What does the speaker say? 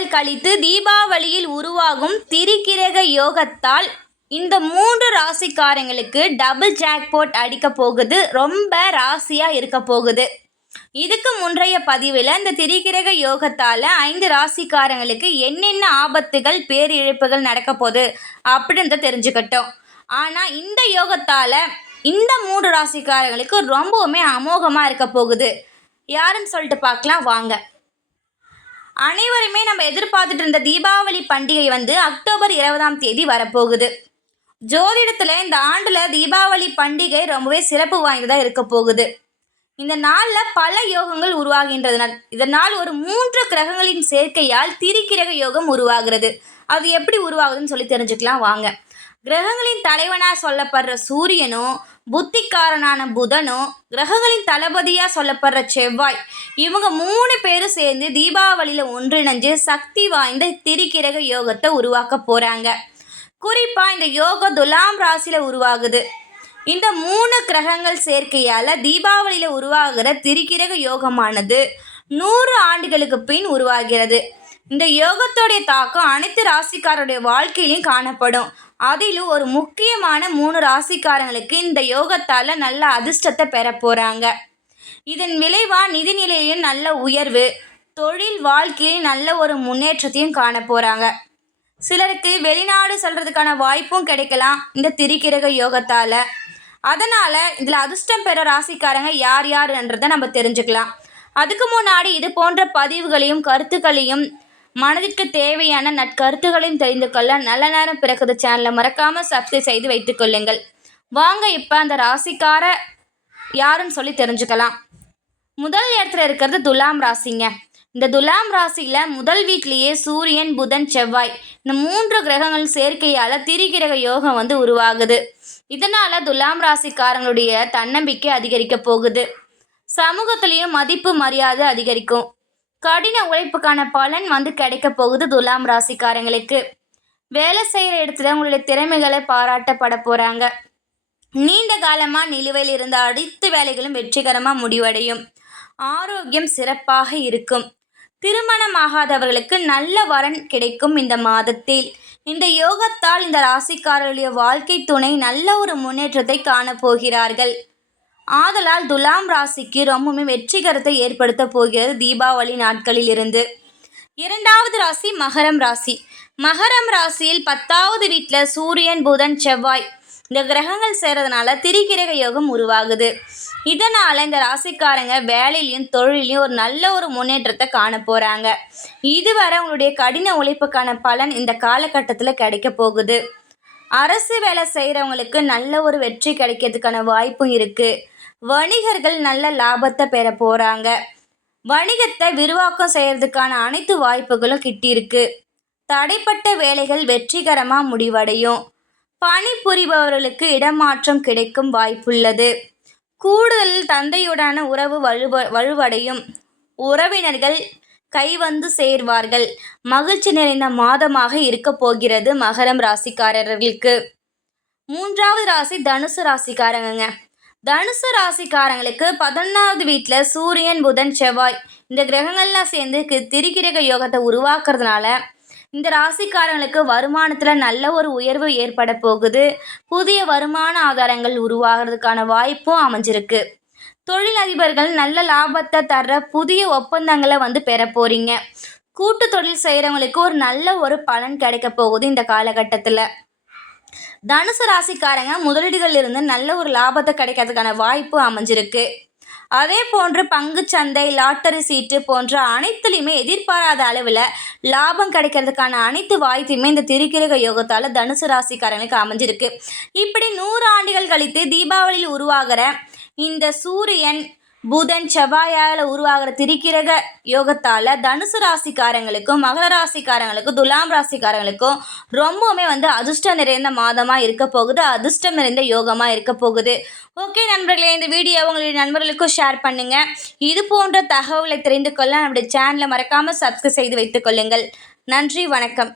நாட்கள் கழித்து தீபாவளியில் உருவாகும் திரிகிரக யோகத்தால் இந்த மூன்று ராசிக்காரங்களுக்கு டபுள் ஜாக்போட் அடிக்க போகுது. ரொம்ப ராசியாக இருக்க போகுது. இதுக்கு முன்றைய பதிவில் இந்த திரிகிரக யோகத்தால் ஐந்து ராசிக்காரங்களுக்கு என்னென்ன ஆபத்துகள் பேரிழப்புகள் நடக்க போகுது அப்படின்றத தெரிஞ்சுக்கிட்டோம். ஆனால் இந்த யோகத்தால் இந்த மூன்று ராசிக்காரங்களுக்கு ரொம்பவுமே அமோகமாக இருக்க போகுது. யாருன்னு சொல்லிட்டு பார்க்கலாம். வாங்க. அனைவருமே நம்ம எதிர்பார்த்துட்டு இருந்த தீபாவளி பண்டிகை வந்து அக்டோபர் இருபதாம் தேதி வரப்போகுது. ஜோதிடத்தில் இந்த ஆண்டில் தீபாவளி பண்டிகை ரொம்பவே சிறப்பு வாய்ந்ததாக இருக்க போகுது. இந்த நாளில் பல யோகங்கள் உருவாகின்றதுனால் இதனால் ஒரு மூன்று கிரகங்களின் சேர்க்கையால் திரிகிரக யோகம் உருவாகிறது. அது எப்படி உருவாகுதுன்னு சொல்லி தெரிஞ்சுக்கலாம். வாங்க. கிரகங்களின் தலைவனாக சொல்லப்படுற சூரியனும் புத்திக்காரனான புதனும் கிரகங்களின் தளபதியாக சொல்லப்படுற செவ்வாய் இவங்க மூணு பேரும் சேர்ந்து தீபாவளியில் ஒன்றிணைஞ்சு சக்தி வாய்ந்த திரிகிரக யோகத்தை உருவாக்க போகிறாங்க குறிப்பாக இந்த யோகம் துலாம் ராசியில் உருவாகுது. இந்த மூணு கிரகங்கள் சேர்க்கையால் தீபாவளியில் உருவாகிற திரிகிரக யோகமானது நூறு ஆண்டுகளுக்கு பின் உருவாகிறது. இந்த யோகத்தோடைய தாக்கம் அனைத்து ராசிக்காரருடைய வாழ்க்கையிலும் காணப்படும். அதிலும் ஒரு முக்கியமான மூணு ராசிக்காரங்களுக்கு இந்த யோகத்தால் நல்ல அதிர்ஷ்டத்தை பெற போகிறாங்க இதன் விளைவாக நிதிநிலையிலும் நல்ல உயர்வு தொழில் வாழ்க்கையில் நல்ல ஒரு முன்னேற்றத்தையும் காண போகிறாங்க சிலருக்கு வெளிநாடு செல்றதுக்கான வாய்ப்பும் கிடைக்கலாம் இந்த திரிக்கிரக யோகத்தால். அதனால் இதில் அதிர்ஷ்டம் பெற ராசிக்காரங்க யார் யாருன்றதை நம்ம தெரிஞ்சுக்கலாம். அதுக்கு முன்னாடி இது போன்ற பதிவுகளையும் கருத்துக்களையும் மனதிற்கு தேவையான நற்கருத்துகளையும் தெரிந்து கொள்ள நல்ல நேரம் பிறகுது சேனலை மறக்காமல் சப்ஸ்கிரைப் செய்து வைத்துக்கொள்ளுங்கள் வாங்க இப்போ அந்த ராசிக்கார யாருன்னு சொல்லி தெரிஞ்சுக்கலாம். முதல் இடத்துல இருக்கிறது துலாம் ராசிங்க. இந்த துலாம் ராசியில் முதல் வீட்லேயே சூரியன் புதன் செவ்வாய் இந்த மூன்று கிரகங்கள் சேர்க்கையால் திரிகிரக யோகம் வந்து உருவாகுது. இதனால் துலாம் ராசிக்காரங்களுடைய தன்னம்பிக்கை அதிகரிக்க போகுது. சமூகத்திலையும் மதிப்பு மரியாதை அதிகரிக்கும். கடின உழைப்புக்கான பலன் வந்து கிடைக்க போகுது துலாம் ராசிக்காரங்களுக்கு. வேலை செய்கிற இடத்துல உங்களுடைய திறமைகளை பாராட்டப்பட போகிறாங்க நீண்ட காலமாக நிலுவையில் இருந்த அனைத்து வேலைகளும் வெற்றிகரமாக முடிவடையும். ஆரோக்கியம் சிறப்பாக இருக்கும். திருமணமாகாதவர்களுக்கு நல்ல வரன் கிடைக்கும் இந்த மாதத்தில். இந்த யோகத்தால் இந்த ராசிக்காரர்களுடைய வாழ்க்கை துணை நல்ல ஒரு முன்னேற்றத்தை காணப்போகிறார்கள். ஆதலால் துலாம் ராசிக்கு ரொம்பவுமே வெற்றிகரத்தை ஏற்படுத்த போகிறது தீபாவளி நாட்களில் இருந்து இரண்டாவது ராசி மகரம் ராசி. மகரம் ராசியில் பத்தாவது வீட்டில் சூரியன் புதன் செவ்வாய் இந்த கிரகங்கள் சேர்றதுனால திரிகிரக யோகம் உருவாகுது. இதனால் இந்த ராசிக்காரங்க வேலையிலையும் தொழிலையும் ஒரு நல்ல ஒரு முன்னேற்றத்தை காண போகிறாங்க இதுவரை உங்களுடைய கடின உழைப்புக்கான பலன் இந்த காலகட்டத்தில் கிடைக்க போகுது. அரசு வேலை செய்கிறவங்களுக்கு நல்ல ஒரு வெற்றி கிடைக்கிறதுக்கான வாய்ப்பும் இருக்குது வணிகர்கள் நல்ல லாபத்தை பெற போகிறாங்க வணிகத்தை விரிவாக்கம் செய்கிறதுக்கான அனைத்து வாய்ப்புகளும் கிட்டியிருக்கு. தடைப்பட்ட வேலைகள் வெற்றிகரமாக முடிவடையும். பணிபுரிபவர்களுக்கு இடமாற்றம் கிடைக்கும் வாய்ப்புள்ளது. கூடுதல் தந்தையுடான உறவு வலுவ வலுவடையும். உறவினர்கள் கை வந்து சேர்வார்கள். மகிழ்ச்சி நிறைந்த மாதமாக இருக்க போகிறது மகரம் ராசிக்காரர்களுக்கு. மூன்றாவது ராசி தனுசு ராசிக்காரங்க தனுசு ராசிக்காரங்களுக்கு பதினொன்றாவது வீட்டில் சூரியன் புதன் செவ்வாய் இந்த கிரகங்கள்லாம் சேர்ந்து திரிகிரக யோகத்தை உருவாக்குறதுனால இந்த ராசிக்காரங்களுக்கு வருமானத்தில் நல்ல ஒரு உயர்வு ஏற்பட போகுது. புதிய வருமான ஆதாரங்கள் உருவாகிறதுக்கான வாய்ப்பும் அமைஞ்சிருக்கு. தொழிலதிபர்கள் நல்ல லாபத்தை தர்ற புதிய ஒப்பந்தங்களை வந்து பெற போகிறீங்க கூட்டு தொழில் செய்கிறவங்களுக்கு ஒரு நல்ல ஒரு பலன் கிடைக்க போகுது இந்த காலகட்டத்தில். தனுசு ராசிக்காரங்க முதலீடுகள் இருந்து நல்ல ஒரு லாபத்தை கிடைக்கிறதுக்கான வாய்ப்பு அமைஞ்சிருக்கு. அதே போன்று பங்கு சந்தை லாட்டரி சீட்டு போன்ற அனைத்துலேயுமே எதிர்பாராத அளவில் லாபம் கிடைக்கிறதுக்கான அனைத்து வாய்ப்புமே இந்த திருக்கிரக யோகத்தால் தனுசு ராசிக்காரங்களுக்கு அமைஞ்சிருக்கு. இப்படி நூறு ஆண்டுகள் கழித்து தீபாவளியில் உருவாகிற இந்த சூரியன் புதன் செவ்வாயால் உருவாகிற திரிக்கிரக யோகத்தால் தனுசு ராசிக்காரங்களுக்கும் மகர ராசிக்காரங்களுக்கும் துலாம் ராசிக்காரங்களுக்கும் ரொம்பவுமே வந்து அதிர்ஷ்டம் நிறைந்த மாதமாக இருக்க போகுது. அதிர்ஷ்டம் நிறைந்த யோகமாக இருக்க போகுது. ஓகே நண்பர்களே இந்த வீடியோ உங்களுடைய நண்பர்களுக்கும் ஷேர் பண்ணுங்கள் இது போன்ற தகவலை தெரிந்து கொள்ள நம்முடைய சேனலை மறக்காமல் சப்ஸ்கிரைப் செய்து வைத்துக்கொள்ளுங்கள் நன்றி வணக்கம்.